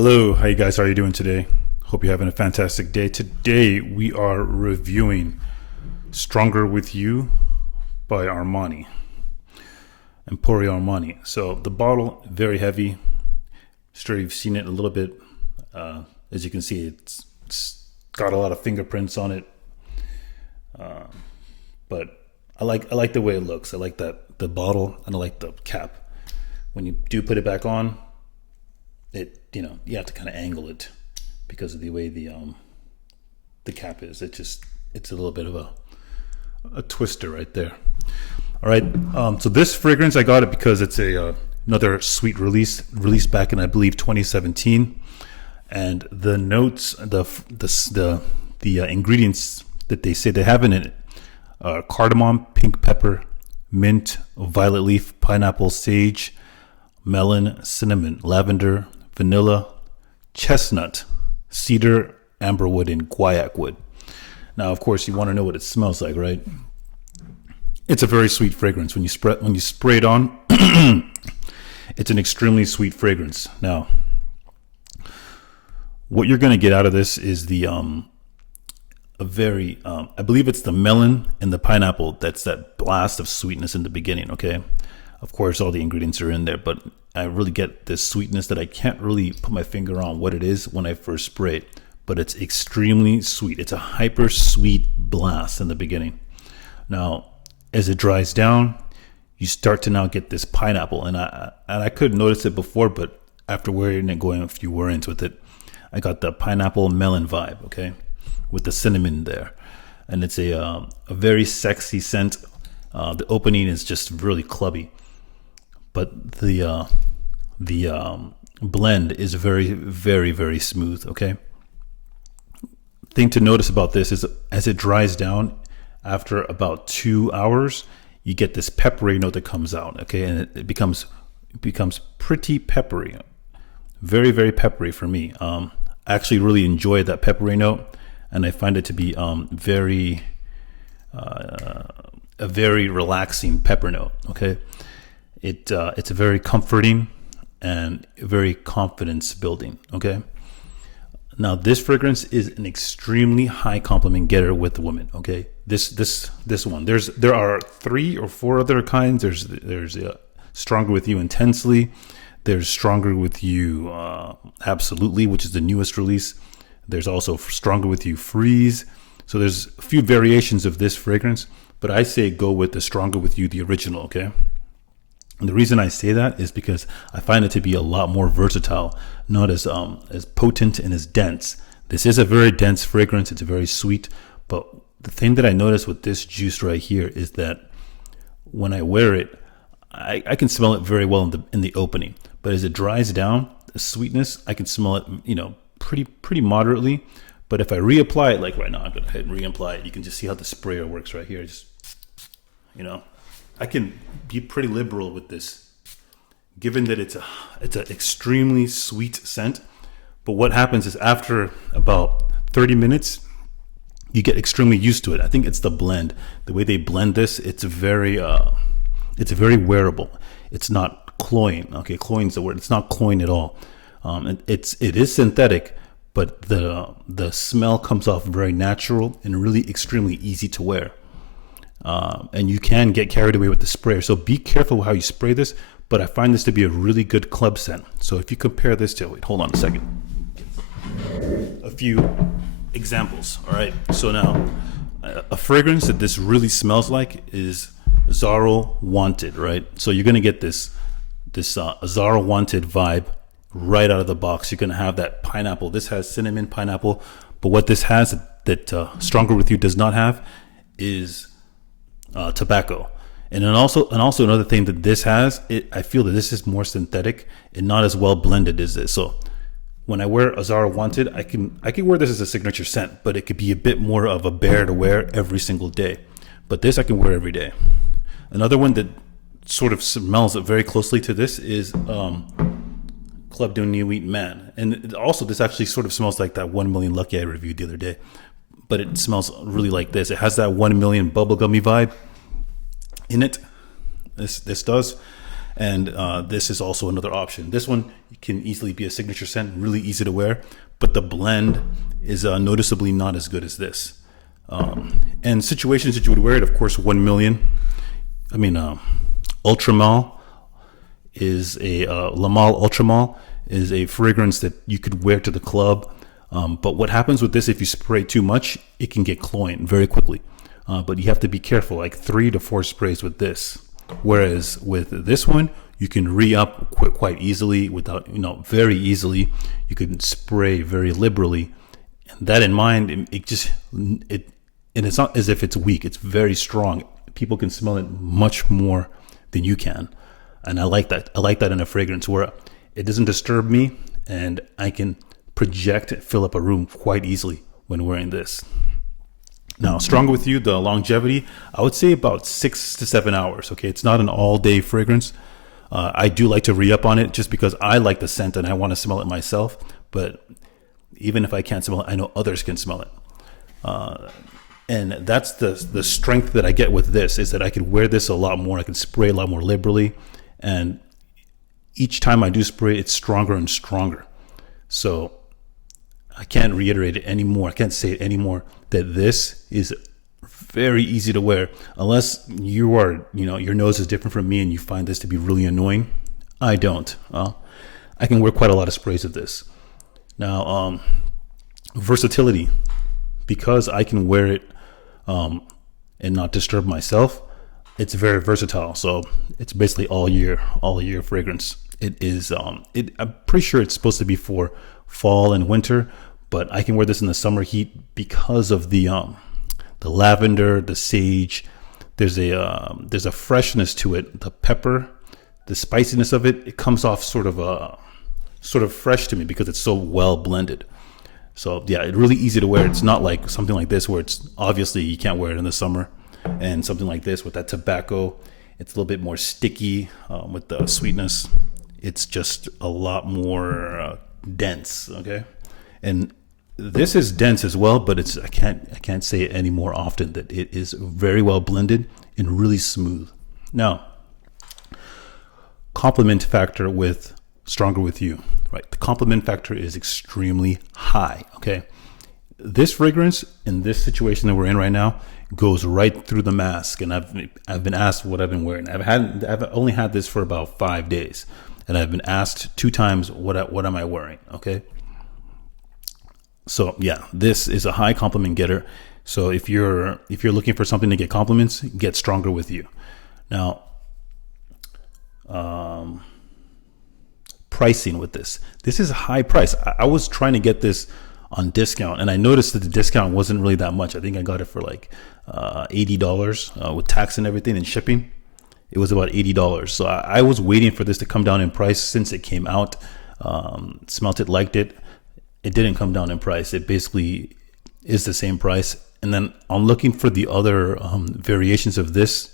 Hello, how you guys? How are you doing today? Hope you're having a fantastic day. Today we are reviewing Stronger With You by Armani, Emporio Armani. So the bottle, very heavy. Sure, you've seen it a little bit. As you can see, it's got a lot of fingerprints on it. But I like the way it looks. I like that the bottle, and I like the cap. When you do put it back on, you have to kind of angle it because of the way the cap is. It's a little bit of a twister right there. All right. So this fragrance, I got it because it's another sweet release released back in, I believe, 2017, and the notes, the ingredients that they say they have in it are cardamom, pink pepper, mint, violet leaf, pineapple, sage, melon, cinnamon, lavender, vanilla, chestnut, cedar, amberwood, and guaiac wood. Now, of course, you want to know what it smells like, right? It's a very sweet fragrance. When you spray it on, it's an extremely sweet fragrance. Now, what you're going to get out of this is I believe it's the melon and the pineapple. That's that blast of sweetness in the beginning. Okay. Of course, all the ingredients are in there, but I really get this sweetness that I can't really put my finger on what it is when I first spray it, but it's extremely sweet. It's a hyper sweet blast in the beginning. Now, as it dries down, you start to now get this pineapple, and I couldn't notice it before, but after wearing it, going a few wearings with it, I got the pineapple melon vibe, okay, with the cinnamon there, and it's a very sexy scent. The opening is just really clubby, but the blend is very, very, very smooth. Okay. Thing to notice about this is as it dries down after about 2 hours, you get this peppery note that comes out. Okay, and it becomes pretty peppery, very, very peppery for me. I actually really enjoy that peppery note, and I find it to be a very relaxing pepper note. Okay. It's very comforting and very confidence building. Okay. Now this fragrance is an extremely high compliment getter with women. Okay. This one. There are 3 or 4 other kinds. There's Stronger With You Intensely. There's Stronger With You Absolutely, which is the newest release. There's also Stronger With You Freeze. So there's a few variations of this fragrance, but I say go with the Stronger With You, the original. Okay. And the reason I say that is because I find it to be a lot more versatile, not as potent and as dense. This is a very dense fragrance. It's very sweet. But the thing that I notice with this juice right here is that when I wear it, I can smell it very well in the opening. But as it dries down, the sweetness, I can smell it, pretty moderately. But if I reapply it, like right now, I'm going to go ahead and reapply it. You can just see how the sprayer works right here. Just, I can be pretty liberal with this, given that it's an extremely sweet scent. But what happens is after about 30 minutes, you get extremely used to it. I think it's the blend, the way they blend this. It's very wearable. It's not cloying. Okay, cloying's the word. It's not cloying at all. It is synthetic, but the smell comes off very natural and really extremely easy to wear. And you can get carried away with the sprayer. So be careful how you spray this, but I find this to be a really good club scent. So if you compare this to, hold on a second. A few examples. All right. So now a fragrance that this really smells like is Azzaro Wanted, right? So you're going to get this Azzaro Wanted vibe right out of the box. You're going to have that pineapple. This has cinnamon, pineapple, but what this has that Stronger With You does not have is tobacco. And also another thing that this has, I feel that this is more synthetic and not as well blended as this. So when I wear Azzaro Wanted, I can wear this as a signature scent, but it could be a bit more of a bear to wear every single day. But this I can wear every day. Another one that sort of smells very closely to this is Club de Nuit Man. And also this actually sort of smells like that 1 Million Lucky I reviewed the other day. But it smells really like this. It has that 1 million bubblegummy vibe in it. This does. And this is also another option. This one can easily be a signature scent, really easy to wear, but the blend is noticeably not as good as this. And situations that you would wear it, of course, 1 million. Ultramal is a Lamal Ultramal is a fragrance that you could wear to the club. But what happens with this, if you spray too much, it can get cloying very quickly. But you have to be careful, like 3 to 4 sprays with this. Whereas with this one, you can re-up quite easily very easily. You can spray very liberally. And that in mind, and it's not as if it's weak. It's very strong. People can smell it much more than you can. And I like that. I like that in a fragrance where it doesn't disturb me and I can fill up a room quite easily when wearing this. Now, Stronger With You, the longevity, I would say about 6 to 7 hours. Okay, it's not an all-day fragrance. I do like to re-up on it just because I like the scent and I want to smell it myself. But even if I can't smell it, I know others can smell it. And that's the strength that I get with this, is that I can wear this a lot more. I can spray a lot more liberally. And each time I do spray, it's stronger and stronger. So I can't reiterate it anymore. I can't say it anymore that this is very easy to wear, unless you are, your nose is different from me and you find this to be really annoying. I don't. I can wear quite a lot of sprays of this. Now, versatility, because I can wear it and not disturb myself, it's very versatile. So it's basically all year fragrance. It is. I'm pretty sure it's supposed to be for fall and winter, but I can wear this in the summer heat because of the lavender, the sage. There's a freshness to it. The pepper, the spiciness of it. It comes off sort of fresh to me because it's so well blended. So yeah, it's really easy to wear. It's not like something like this where it's obviously you can't wear it in the summer, and something like this with that tobacco, it's a little bit more sticky with the sweetness. It's just a lot more dense. Okay, and this is dense as well, but I can't say it any more often that it is very well blended and really smooth. Now, compliment factor with Stronger With You, right? The compliment factor is extremely high. Okay, this fragrance in this situation that we're in right now goes right through the mask, and I've been asked what I've been wearing. I've only had this for about 5 days, and I've been asked 2 times what am I wearing. Okay. So yeah, this is a high compliment getter. So if you're looking for something to get compliments, get Stronger With You. Now, pricing with this is a high price. I was trying to get this on discount, and I noticed that the discount wasn't really that much. I think I got it for like $80 with tax and everything and shipping. It was about $80. So I was waiting for this to come down in price since it came out. Smelt it, liked it. It didn't come down in price. It basically is the same price. And then I'm looking for the other variations of this.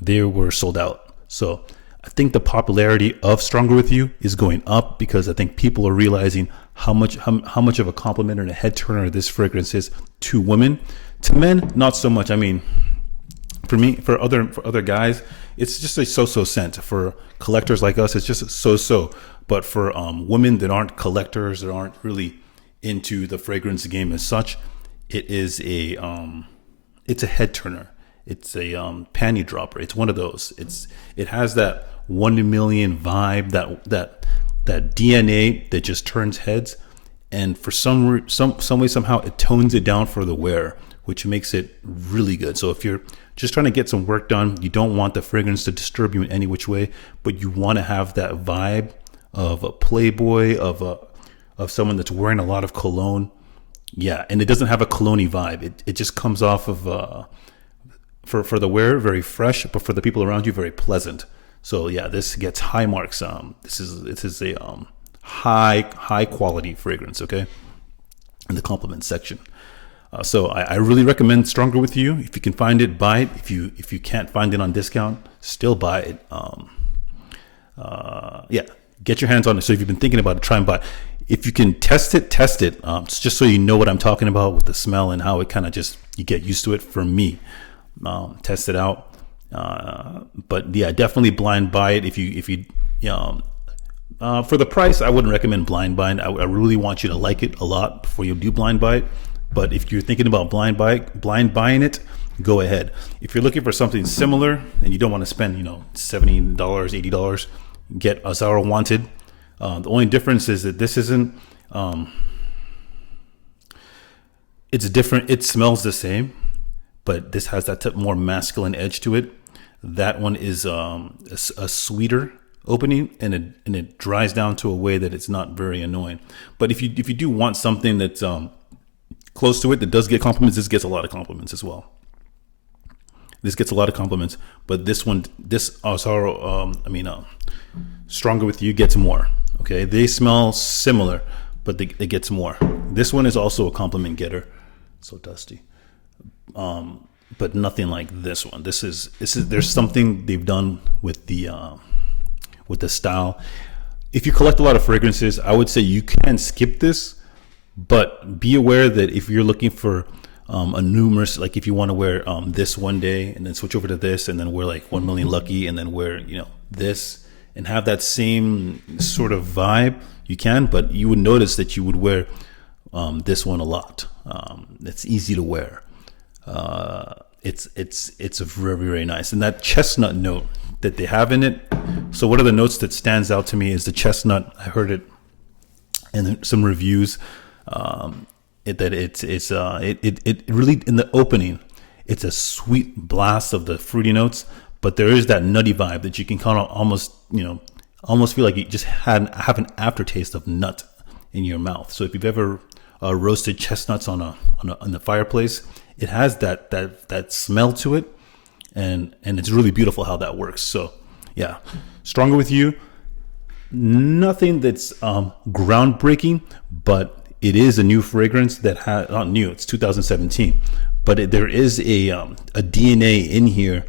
They were sold out. So I think the popularity of Stronger With You is going up because I think people are realizing how much of a compliment and a head turner this fragrance is to women. To men, not so much. I mean, for me, for other guys, it's just a so-so scent. For collectors like us, it's just so-so. But for women that aren't collectors, that aren't really into the fragrance game as such, it is it's a head turner. It's a panty dropper. It's one of those. It has that 1 million vibe, that DNA that just turns heads, and for some way somehow it tones it down for the wearer, which makes it really good. So if you're just trying to get some work done, you don't want the fragrance to disturb you in any which way, but you want to have that vibe of a playboy, of someone that's wearing a lot of cologne. Yeah, and it doesn't have a cologne-y vibe. It just comes off of for the wearer very fresh, but for the people around you very pleasant. So yeah, this gets high marks. This is a high quality fragrance. Okay, in the compliment section. So I really recommend Stronger With You. If you can find it, buy it. If you can't find it on discount, still buy it. Yeah, get your hands on it. So if you've been thinking about it, try and buy it. If you can test it. Just so you know what I'm talking about with the smell and how it kind of just, you get used to it. For me, test it out But yeah, definitely blind buy it. If you for the price, I wouldn't recommend blind buying. I really want you to like it a lot before you do blind buy it. But if you're thinking about blind buying it, go ahead. If you're looking for something similar and you don't want to spend, $70, $80, get Azaro Wanted. The only difference is that this isn't. It's different. It smells the same, but this has that more masculine edge to it. That one is a sweeter opening, and it dries down to a way that it's not very annoying. But if you do want something that's close to it that does get compliments, this gets a lot of compliments as well. This gets a lot of compliments, but this Stronger With You gets more. Okay, they smell similar, but it gets more. This one is also a compliment getter. So dusty, but nothing like this one. This is there's something they've done with the style. If you collect a lot of fragrances, I would say you can skip this, but be aware that if you're looking for a numerous, like if you want to wear this one day and then switch over to this and then wear like 1 Million Lucky and then wear this and have that same sort of vibe, you can, but you would notice that you would wear this one a lot. It's easy to wear. It's very, very nice. And that chestnut note that they have in it. So one of the notes that stands out to me is the chestnut. I heard it in some reviews. It really, in the opening, it's a sweet blast of the fruity notes, but there is that nutty vibe that you can kind of almost feel like you just have an aftertaste of nut in your mouth. So if you've ever roasted chestnuts on the fireplace, it has that smell to it, and it's really beautiful how that works. So yeah, Stronger With You, nothing that's groundbreaking, but it is a new fragrance that not new, it's 2017, but there is a DNA in here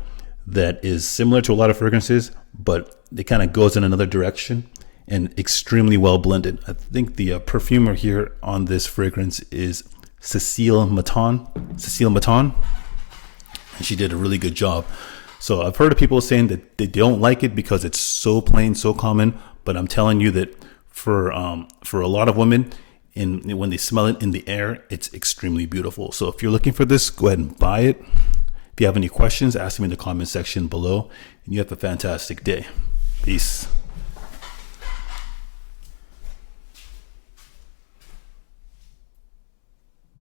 that is similar to a lot of fragrances, but it kind of goes in another direction and extremely well blended. I think the perfumer here on this fragrance is Cecile Maton, and she did a really good job. So I've heard of people saying that they don't like it because it's so plain, so common, but I'm telling you that for a lot of women, when they smell it in the air, it's extremely beautiful. So if you're looking for this, go ahead and buy it. If you have any questions, ask me in the comment section below, and you have a fantastic day. Peace.